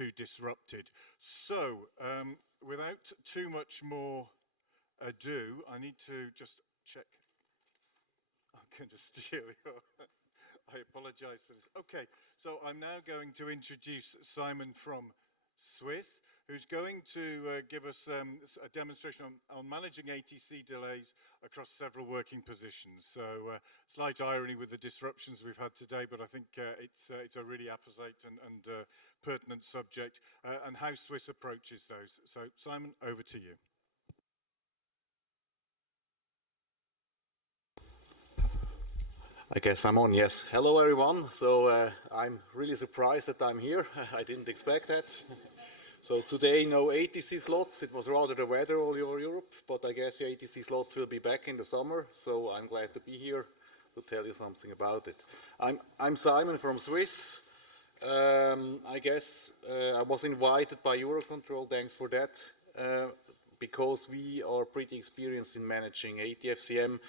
too disrupted. So, without too much more ado, I need to just check. I'm going to steal your... I apologize for this. Okay, so I'm now going to introduce Simon from Swiss, who's going to give us a demonstration on managing ATC delays across several working positions. So slight irony with the disruptions we've had today, but I think it's a really apposite and pertinent subject, and how Swiss approaches those. So Simon, over to you. I guess I'm on, yes. Hello everyone. So I'm really surprised that I'm here. I didn't expect that. So today no ATC slots. It was rather the weather all over Europe, but I guess the ATC slots will be back in the summer. So I'm glad to be here to tell you something about it. I'm Simon from Swiss. I guess I was invited by EUROCONTROL, thanks for that, because we are pretty experienced in managing ATFCM.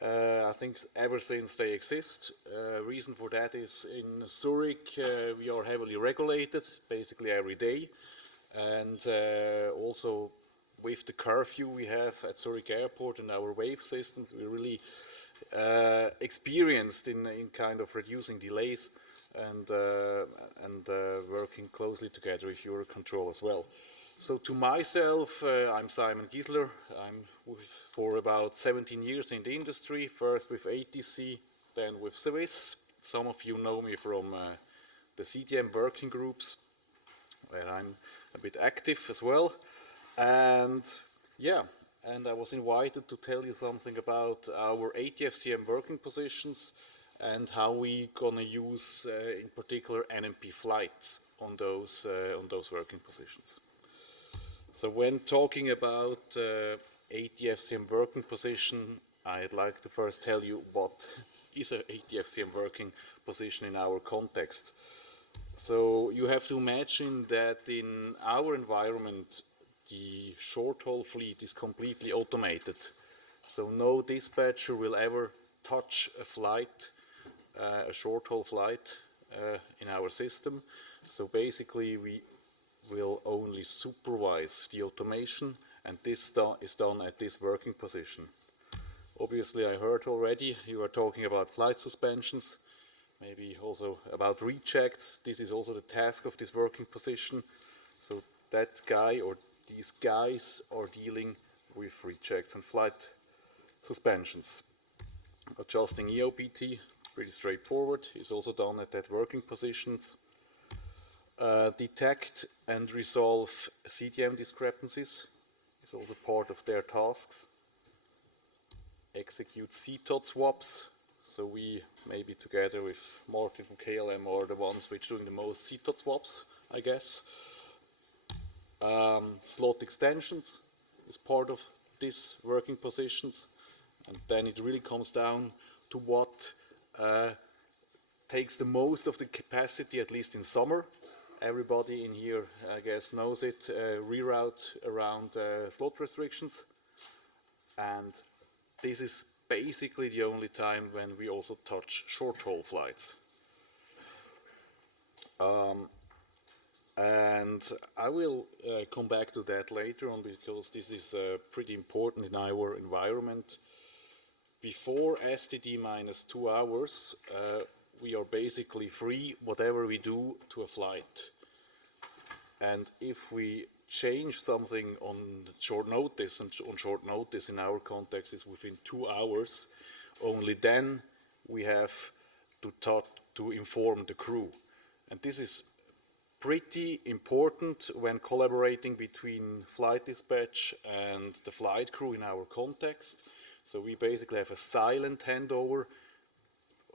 I think ever since they exist. Reason for that is in Zurich we are heavily regulated, basically every day, and also with the curfew we have at Zurich Airport and our wave systems, we're really experienced in kind of reducing delays and working closely together with EUROCONTROL as well. So to myself, I'm Simon Gisler. I'm for about 17 years in the industry, first with ATC, then with Swiss. Some of you know me from the CDM working groups, where I'm a bit active as well. And yeah, and I was invited to tell you something about our ATFCM working positions and how we gonna use, in particular, NMP flights on those working positions. So when talking about ATFCM working position, I'd like to first tell you what is an ATFCM working position in our context. So you have to imagine that in our environment, the short-haul fleet is completely automated. So no dispatcher will ever touch a flight, a short-haul flight in our system. So basically we will only supervise the automation, and this is done at this working position. Obviously, I heard already you are talking about flight suspensions, maybe also about rechecks. This is also the task of this working position. So that guy or these guys are dealing with rechecks and flight suspensions. Adjusting EOPT, pretty straightforward, is also done at that working positions. Detect and resolve CDM discrepancies is also part of their tasks. Execute CTOT swaps, so we maybe together with Martin from KLM are the ones which are doing the most CTOT swaps, I guess. Slot extensions is part of these working positions, and then it really comes down to what takes the most of the capacity, at least in summer. Everybody in here, I guess, knows it, reroute around slot restrictions. And this is basically the only time when we also touch short-haul flights. And I will come back to that later on, because this is pretty important in our environment. Before STD minus 2 hours, we are basically free whatever we do to a flight. And if we change something on short notice, and on short notice in our context is within 2 hours, only then we have to inform the crew. And this is pretty important when collaborating between flight dispatch and the flight crew in our context. So we basically have a silent handover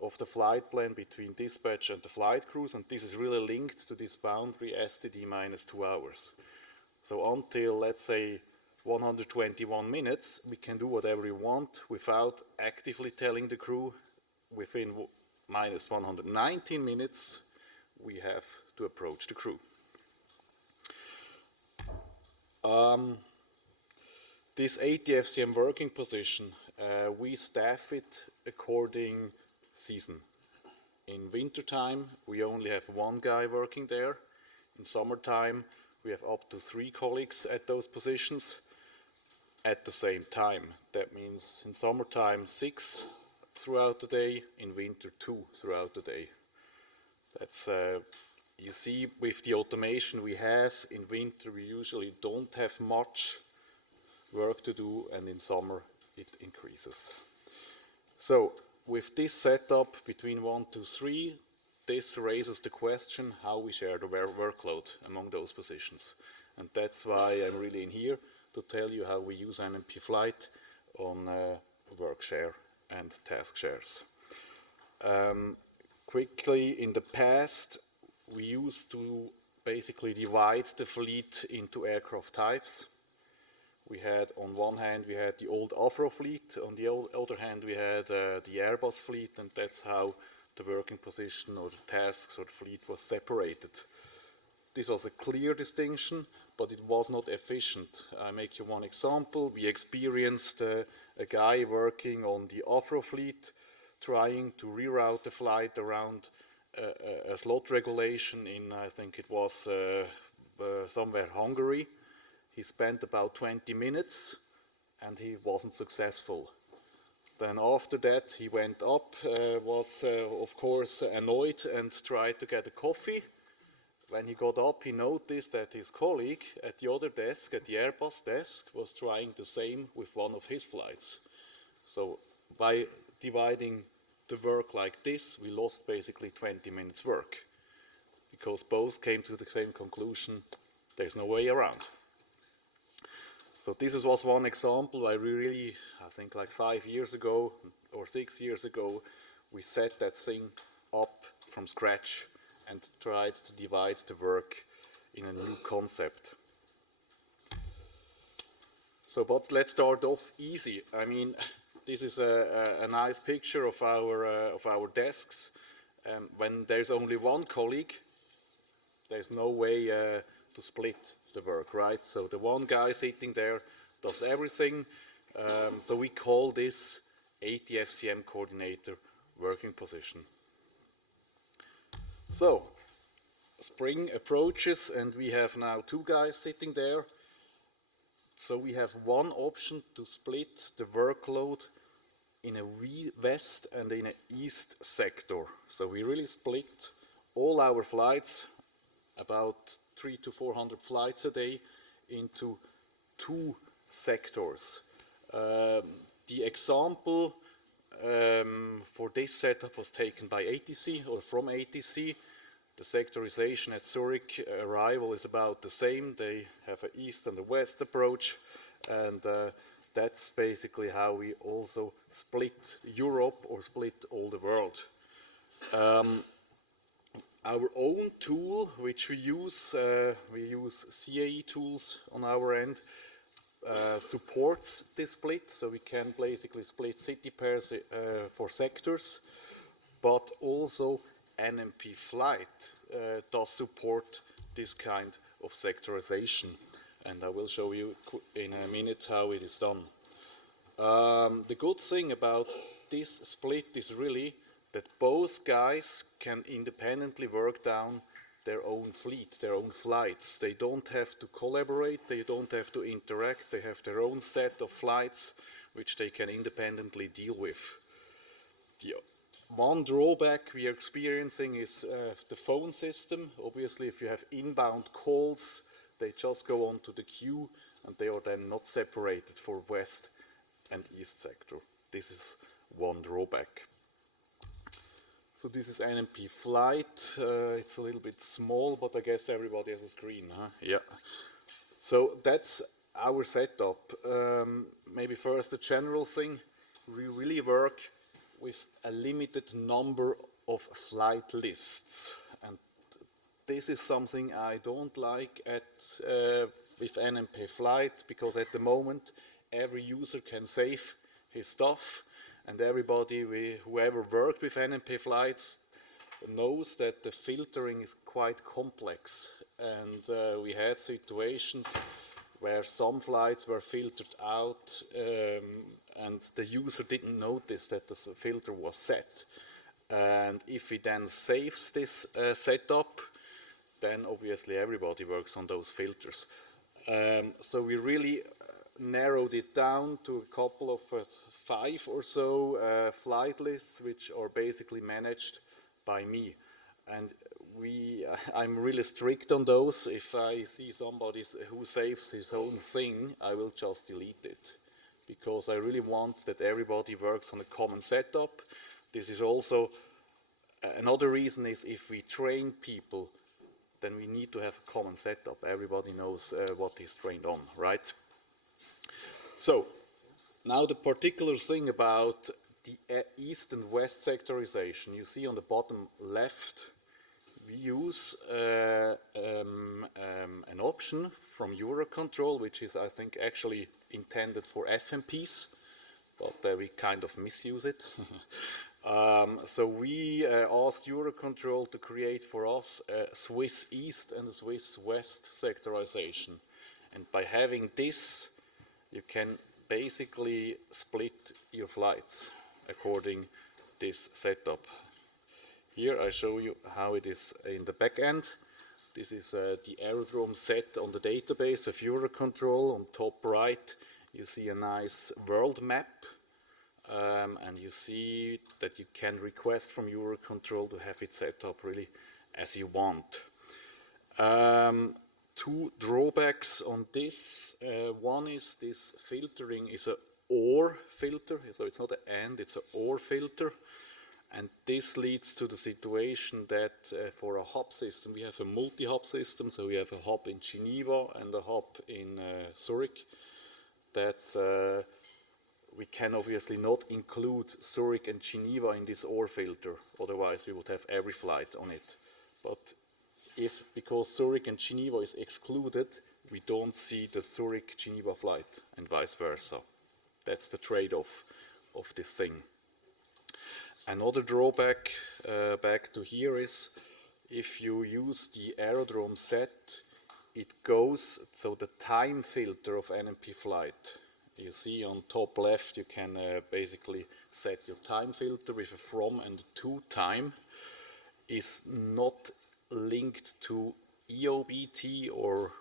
of the flight plan between dispatch and the flight crews, and this is really linked to this boundary STD minus 2 hours. So until, let's say, 121 minutes, we can do whatever we want without actively telling the crew. Within minus 119 minutes, we have to approach the crew. This ATFCM working position, we staff it according season. In winter time, we only have one guy working there. In summertime, we have up to 3 colleagues at those positions at the same time. That means in summertime 6 throughout the day, in winter 2 throughout the day. That's, you see, with the automation we have, in winter we usually don't have much work to do, and in summer it increases. So with this setup between 1 to 3, this raises the question how we share the workload among those positions. And that's why I'm really in here to tell you how we use NMP Flight on work share and task shares. Quickly, in the past, we used to basically divide the fleet into aircraft types. We had, on one hand, we had the old Afro fleet, on the other hand, we had the Airbus fleet, and that's how the working position or the tasks or the fleet was separated. This was a clear distinction, but it was not efficient. I make you one example. We experienced a guy working on the Afro fleet trying to reroute the flight around a slot regulation in, I think it was somewhere Hungary. He spent about 20 minutes and he wasn't successful. Then after that he went up, was of course annoyed and tried to get a coffee. When he got up, he noticed that his colleague at the other desk, at the Airbus desk, was trying the same with one of his flights. So by dividing the work like this, we lost basically 20 minutes work, because both came to the same conclusion: there's no way around. So this was one example. I think like 5 years ago or 6 years ago, we set that thing up from scratch and tried to divide the work in a new concept. So, but let's start off easy. I mean, this is a nice picture of our desks. When there's only one colleague, there's no way to split the work, right? So the one guy sitting there does everything. So we call this ATFCM coordinator working position. So spring approaches and we have now 2 guys sitting there. So we have one option to split the workload in a west and in an east sector. So we really split all our flights, about 300 to 400 flights a day, into 2 sectors. The example for this setup was taken by ATC or from ATC. The sectorization at Zurich arrival is about the same. They have an east and a west approach, and that's basically how we also split Europe or split all the world. Our own tool, which we use CAE tools on our end, supports this split, so we can basically split city pairs for sectors, but also NMP Flight does support this kind of sectorization, and I will show you in a minute how it is done. The good thing about this split is really that both guys can independently work down their own fleet, their own flights. They don't have to collaborate, they don't have to interact, they have their own set of flights which they can independently deal with. The one drawback we are experiencing is the phone system. Obviously, if you have inbound calls, they just go onto the queue and they are then not separated for west and east sector. This is one drawback. So this is NMP Flight. It's a little bit small, but I guess everybody has a screen, huh? Yeah. So that's our setup. Maybe first a general thing. We really work with a limited number of flight lists, and this is something I don't like with NMP Flight, because at the moment every user can save his stuff, and whoever worked with NMP Flights knows that the filtering is quite complex, and we had situations where some flights were filtered out and the user didn't notice that the filter was set. And if he then saves this setup, then obviously everybody works on those filters. So we really narrowed it down to a couple of 5 or so flight lists, which are basically managed by me. And I'm really strict on those. If I see somebody who saves his own thing, I will just delete it, because I really want that everybody works on a common setup. This is also another reason is if we train people, then we need to have a common setup. Everybody knows what he's trained on, right? So, now the particular thing about the east and west sectorization, you see on the bottom left, we use an option from EUROCONTROL, which is, I think, actually intended for FMPs, but we kind of misuse it. So we asked EUROCONTROL to create for us a Swiss East and a Swiss West sectorization. And by having this, you can basically split your flights according this setup. Here I show you how it is in the back end. This is the aerodrome set on the database of EUROCONTROL. On top right, you see a nice world map. And you see that you can request from EUROCONTROL to have it set up really as you want. 2 drawbacks on this. One is this filtering is a OR filter, so it's not an AND, it's an OR filter. And this leads to the situation that for a hub system, we have a multi-hub system, so we have a hub in Geneva and a hub in Zurich, that we can obviously not include Zurich and Geneva in this OR filter, otherwise we would have every flight on it. But because Zurich and Geneva is excluded, we don't see the Zurich-Geneva flight and vice versa. That's the trade-off of this thing. Another drawback back to here is if you use the aerodrome set, it goes, so the time filter of NMP flight, you see on top left you can basically set your time filter with a from and to time, is not linked to EOBT or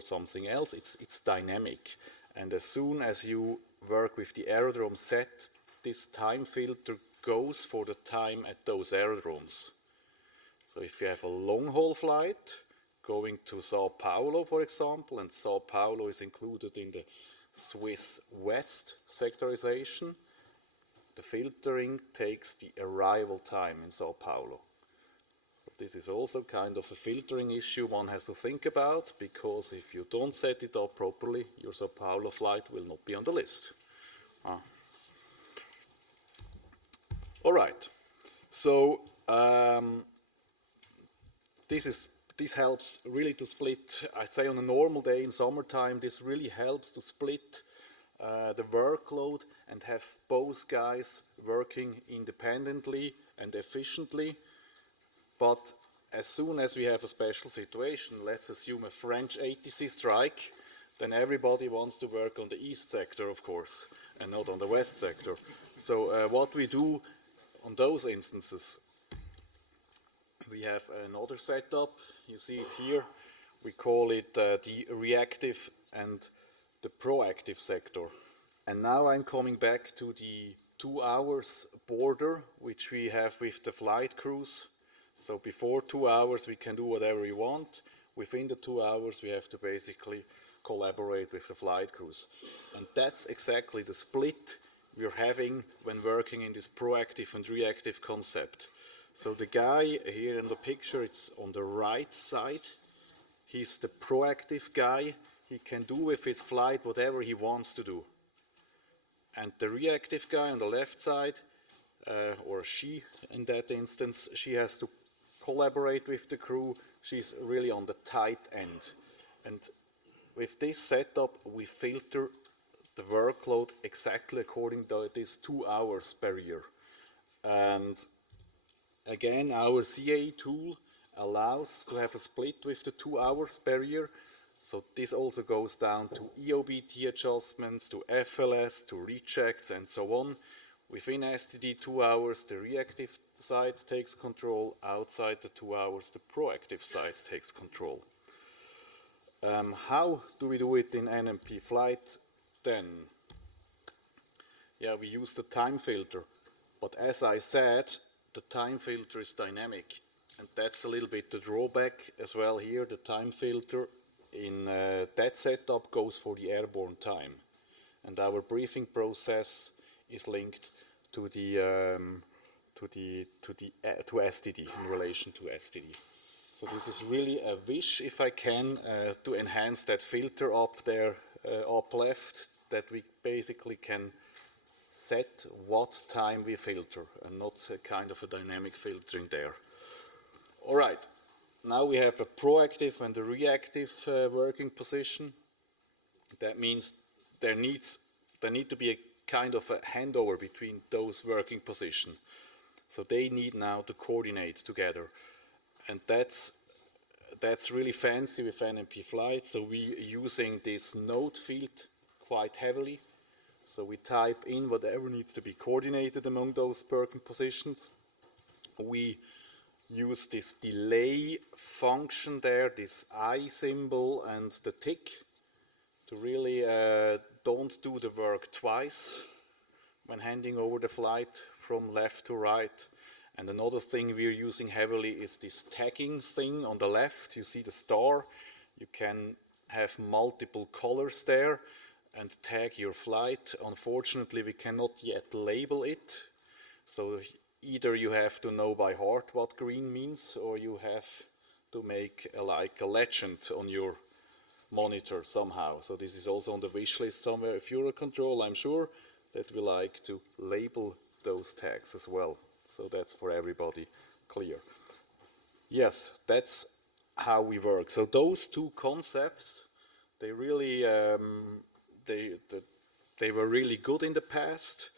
something else. It's dynamic, and as soon as you work with the aerodrome set, this time filter goes for the time at those aerodromes. So if you have a long haul flight going to Sao Paulo, for example, and Sao Paulo is included in the Swiss West sectorization, the filtering takes the arrival time in Sao Paulo. So this is also kind of a filtering issue one has to think about, because if you don't set it up properly, your Sao Paulo flight will not be on the list. All right, so this helps really to split. I'd say on a normal day in summertime, this really helps to split the workload and have both guys working independently and efficiently. But as soon as we have a special situation, let's assume a French ATC strike, then everybody wants to work on the east sector, of course, and not on the west sector. So what we do on those instances, we have another setup. You see it here. We call it the reactive and the proactive sector. And now I'm coming back to the 2 hours border, which we have with the flight crews. So before 2 hours, we can do whatever we want. Within the 2 hours, we have to basically collaborate with the flight crews. And that's exactly the split we're having when working in this proactive and reactive concept. So the guy here in the picture, it's on the right side. He's the proactive guy. He can do with his flight whatever he wants to do. And the reactive guy on the left side, or she in that instance, she has to collaborate with the crew. She's really on the tight end. And with this setup, we filter the workload exactly according to this 2 hours barrier. And again, our CAE tool allows to have a split with the 2 hours barrier. So this also goes down to EOBT adjustments, to FLS, to rechecks, and so on. Within STD 2 hours, the reactive side takes control. Outside the 2 hours, the proactive side takes control. How do we do it in NMP flight then? Yeah, we use the time filter. But as I said, the time filter is dynamic. And that's a little bit the drawback as well here. The time filter in that setup goes for the airborne time. And our briefing process is linked to STD, in relation to STD. So this is really a wish, if I can, to enhance that filter up there, up left, that we basically can set what time we filter and not a kind of a dynamic filtering there. All right, now we have a proactive and a reactive working position. That means there need to be a kind of a handover between those working positions. So they need now to coordinate together. And that's really fancy with NMP flight. So we're using this node field quite heavily. So we type in whatever needs to be coordinated among those working positions. We use this delay function there, this I symbol and the tick, to really don't do the work twice when handing over the flight from left to right. And another thing we're using heavily is this tagging thing on the left. You see the star. You can have multiple colors there and tag your flight. Unfortunately, we cannot yet label it. So either you have to know by heart what green means, or you have to make like a legend on your monitor somehow. So this is also on the wish list somewhere. If EUROCONTROL, I'm sure that we like to label those tags as well. So that's for everybody clear. Yes, that's how we work. So those two concepts, they really, they were really good in the past.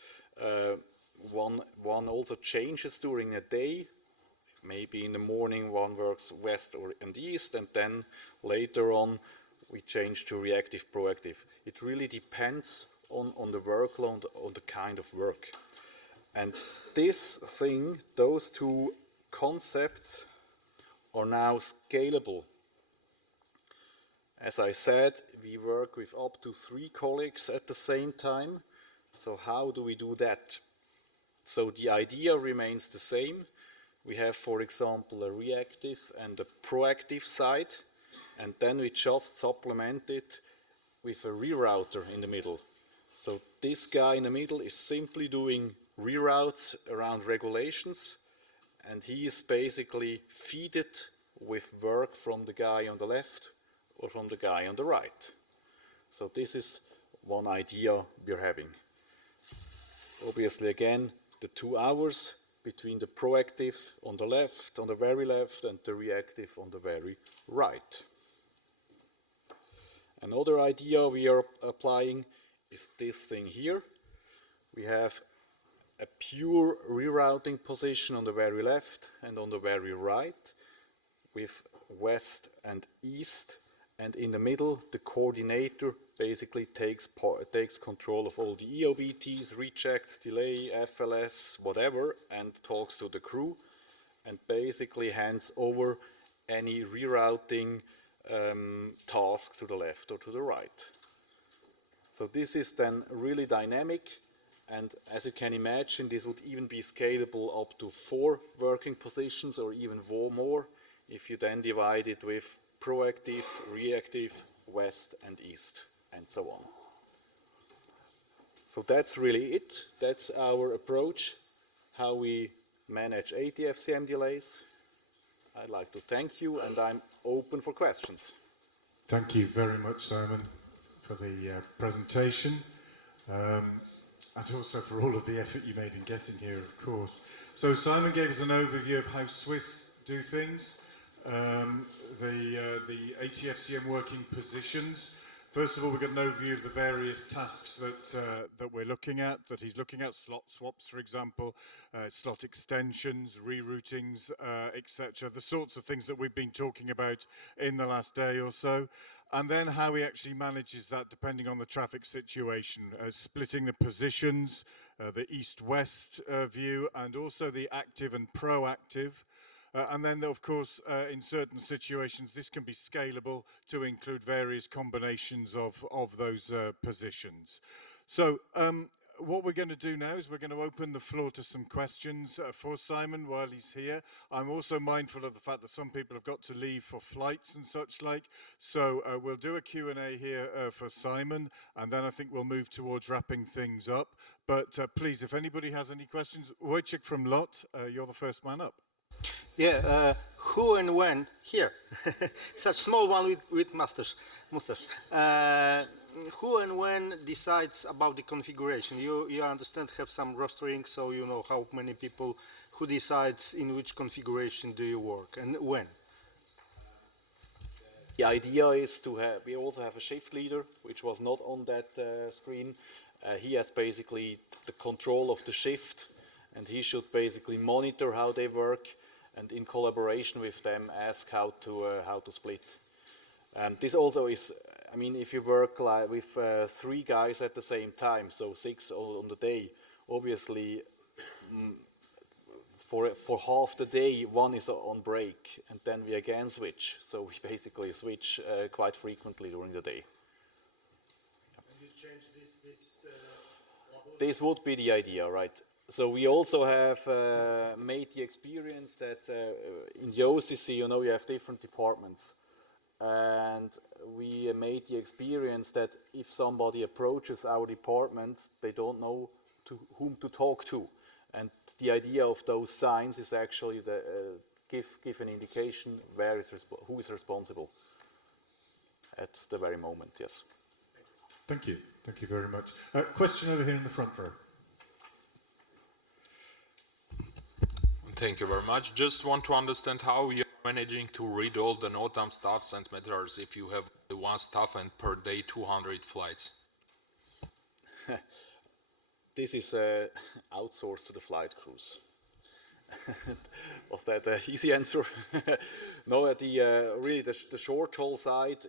One also changes during a day. Maybe in the morning one works west or and east, and then later on we change to reactive, proactive. It really depends on the workload, on the kind of work. And this thing, those two concepts are now scalable. As I said, we work with up to 3 colleagues at the same time. So how do we do that? So the idea remains the same. We have, for example, a reactive and a proactive side, and then we just supplement it with a rerouter in the middle. So this guy in the middle is simply doing reroutes around regulations, and he is basically fed with work from the guy on the left or from the guy on the right. So this is one idea we're having. Obviously, again, the 2 hours between the proactive on the left, on the very left, and the reactive on the very right. Another idea we are applying is this thing here. We have a pure rerouting position on the very left and on the very right, with west and east, and in the middle the coordinator basically takes control of all the EOBTs, rejects, delay, FLS, whatever, and talks to the crew and basically hands over any rerouting task to the left or to the right. So this is then really dynamic, and as you can imagine, this would even be scalable up to 4 working positions or even 4 more if you then divide it with proactive, reactive, west and east, and so on. So that's really it. That's our approach, how we manage ATFCM delays. I'd like to thank you, and I'm open for questions. Thank you very much, Simon, for the presentation, and also for all of the effort you made in getting here, of course. So Simon gave us an overview of how Swiss do things, the ATFCM working positions. First of all, we've got an overview of the various tasks that we're looking at, that he's looking at, slot swaps, for example, slot extensions, reroutings, etc., the sorts of things that we've been talking about in the last day or so. and then how he actually manages that depending on the traffic situation, splitting the positions, the east-west view, and also the active and proactive. And then, of course, in certain situations, this can be scalable to include various combinations of those positions. So what we're going to do now is we're going to open the floor to some questions for Simon while he's here. I'm also mindful of the fact that some people have got to leave for flights and such like. So we'll do a Q&A here for Simon, and then I think we'll move towards wrapping things up. But please, if anybody has any questions, Wojciech from Lot, you're the first man up. Yeah, who and when, here, such small one with mustache. Who and when decides about the configuration? You understand, have some rostering, so you know how many people, who decides in which configuration do you work, and when? The idea is to have, we also have a shift leader, which was not on that screen. He has basically the control of the shift, and he should basically monitor how they work, and in collaboration with them ask how to split. This also is, I mean, if you work like with 3 guys at the same time, so 6 on the day, obviously for half the day one is on break, and then we again switch. So we basically switch quite frequently during the day. And you change This would be the idea, right? So we also have made the experience that in the OCC, you know, you have different departments. And we made the experience that if somebody approaches our department, they don't know to whom to talk to. And the idea of those signs is actually the, give an indication who is responsible at the very moment, yes. Thank you. Thank you very much. Question over here in the front row. Thank you very much. Just want to understand how you're managing to read all the NOTAM staffs and meters if you have one staff and per day 200 flights. This is outsourced to the flight crews. Was that an easy answer? No, really the short haul side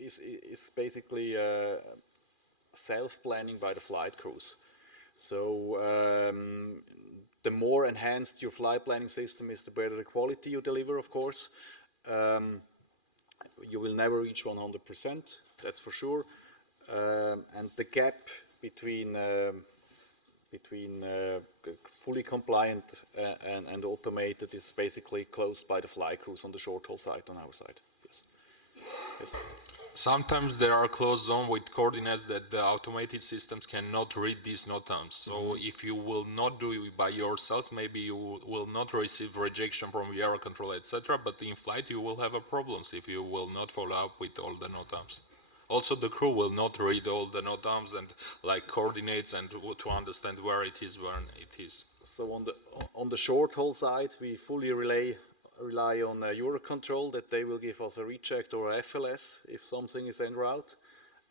is basically self-planning by the flight crews. So the more enhanced your flight planning system is, the better the quality you deliver, of course. You will never reach 100%, that's for sure. And the gap between fully compliant and automated is basically closed by the flight crews on the short haul side, on our side. Yes. Yes. Sometimes there are closed zones with coordinates that the automated systems cannot read these NOTAMs. So if you will not do it by yourselves, maybe you will not receive rejection from EUROCONTROL, etc. But in flight you will have problems if you will not follow up with all the NOTAMs. Also the crew will not read all the NOTAMs and like coordinates and to understand where it is, when it is. So on the short haul side, we fully rely on EUROCONTROL that they will give us a reject or a FLS if something is en route.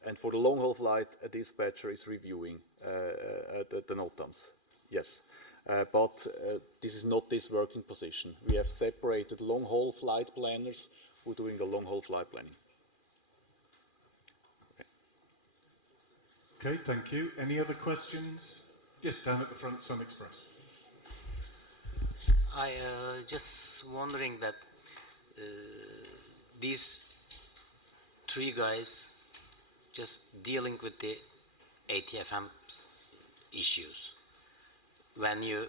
And for the long haul flight, a dispatcher is reviewing the NOTAMs. Yes, but this is not this working position. We have separated long haul flight planners who are doing the long haul flight planning. Okay, thank you. Any other questions? Yes, down at the front, Sun Express. I just wondering that these 3 guys just dealing with the ATFM issues. When you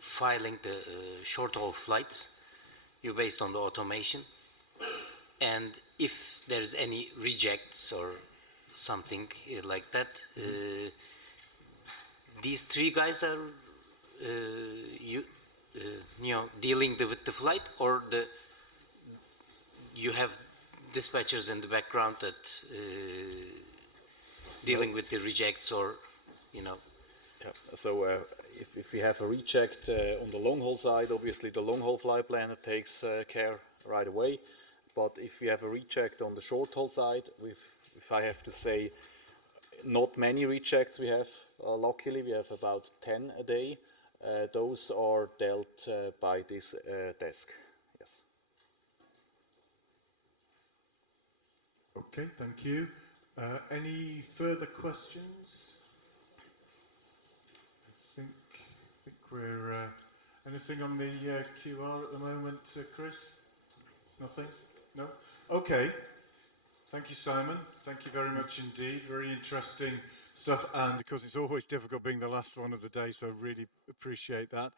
filing the short haul flights, you're based on the automation, and if there's any rejects or something like that, these 3 guys are you know, dealing with the flight, or you have dispatchers in the background that dealing with the rejects, or you know. Yeah. So if we have a reject on the long haul side, obviously the long haul flight planner takes care right away. But if we have a reject on the short haul side, if I have to say, not many rejects we have. Luckily, we have about 10 a day. Those are dealt by this desk. Yes. Okay, thank you. Any further questions? I think we're... anything on the QR at the moment, Chris? Nothing? No? Okay. Thank you, Simon. Thank you very much indeed. Very interesting stuff. And of course, it's always difficult being the last one of the day, so really appreciate that.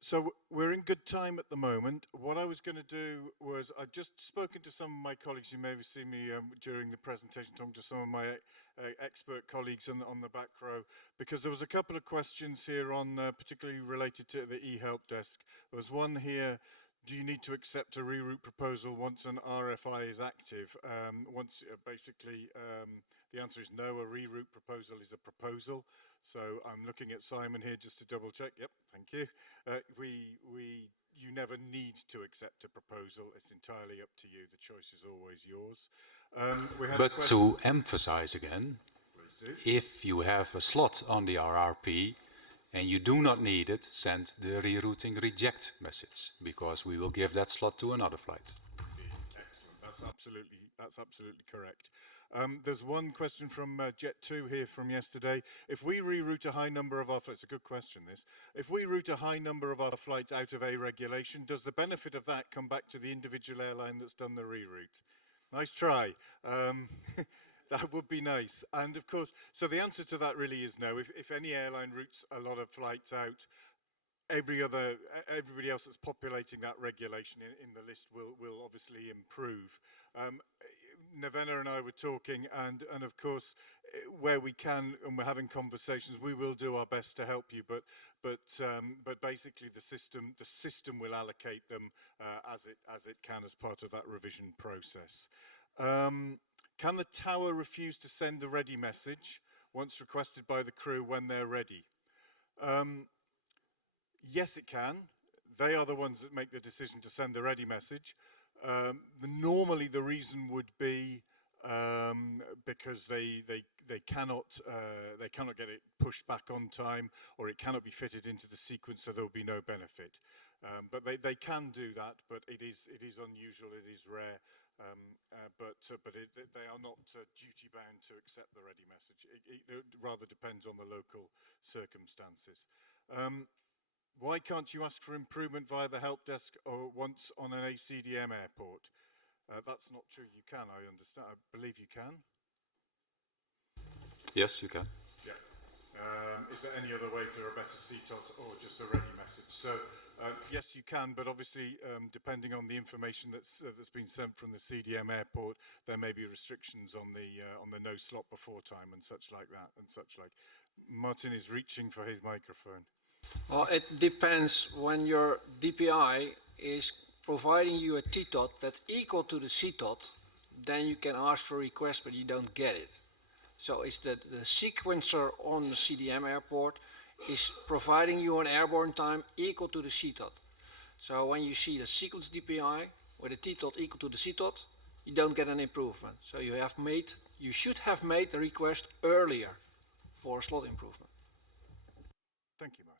So we're in good time at the moment. What I was going to do was, I've just spoken to some of my colleagues. You may have seen me during the presentation talking to some of my expert colleagues on the back row, because there was a couple of questions here on, particularly related to the eHelp desk. There was one here: do you need to accept a reroute proposal once an RFI is active? Basically, the answer is no. A reroute proposal is a proposal. So I'm looking at Simon here just to double check. Yep, thank you. You never need to accept a proposal. It's entirely up to you. The choice is always yours. But to emphasize again, if you have a slot on the RRP and you do not need it, send the rerouting reject message, because we will give that slot to another flight. Excellent. That's absolutely correct. There's one question from Jet2 here from yesterday. If we reroute a high number of our flights, it's a good question this, if we route a high number of our flights out of a regulation, does the benefit of that come back to the individual airline that's done the reroute? Nice try. That would be nice. And of course, so the answer to that really is no. If any airline routes a lot of flights out, everybody else that's populating that regulation in the list will obviously improve. Navenna and I were talking, and of course, where we can, and we're having conversations, we will do our best to help you. But basically, the system will allocate them as it can as part of that revision process. Can the tower refuse to send a ready message once requested by the crew when they're ready? Yes, it can. They are the ones that make the decision to send the ready message. Normally, the reason would be because they cannot get it pushed back on time, or it cannot be fitted into the sequence, so there will be no benefit. But they can do that, but it is unusual, it is rare. But they are not duty bound to accept the ready message. It rather depends on the local circumstances. Why can't you ask for improvement via the help desk or once on an ACDM airport? That's not true. You can, I understand. I believe you can. Yes, you can. Yeah. Is there any other way for a better CTOT or just a ready message? So yes, you can, but obviously depending on the information that's been sent from the CDM airport, there may be restrictions on the no slot before time and such like that and such like. Martin is reaching for his microphone. Well, it depends. When your DPI is providing you a TTOT that's equal to the CTOT, then you can ask for a request, but you don't get it. So it's the sequencer on the CDM airport is providing you an airborne time equal to the CTOT. So when you see the sequence DPI with a TTOT equal to the CTOT, you don't get an improvement. So you should have made the request earlier for a slot improvement. Thank you, Martin.